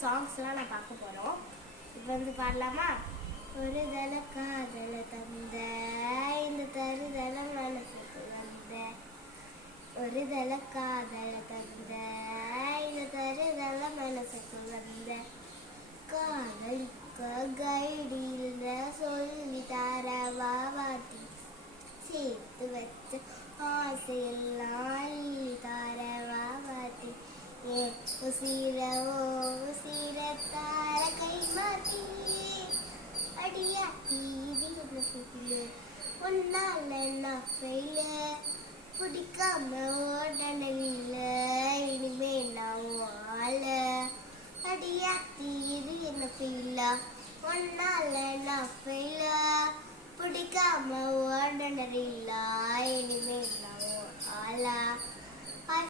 சாங்ஸ்லாம் நான் பார்க்க போகிறோம். இப்போ வந்து பாடலாமா? ஒரு தல காதல தந்த இந்த தருதல மனசுக்கு வந்த, ஒரு தல காதல தந்த இந்த தருதல மனசுக்கு வந்த, காதலிக்க கைடியில் சொல்லி தரவா வாட்டி, சேர்த்து வச்ச ஆசையெல்லாம் தரவா வாட்டி, உசிரவோ உசிரத்தார கை மாத்தி அடியா தீதிலே ஒன்னால நான் ஃபெயில பிடிக்காம ஓடனே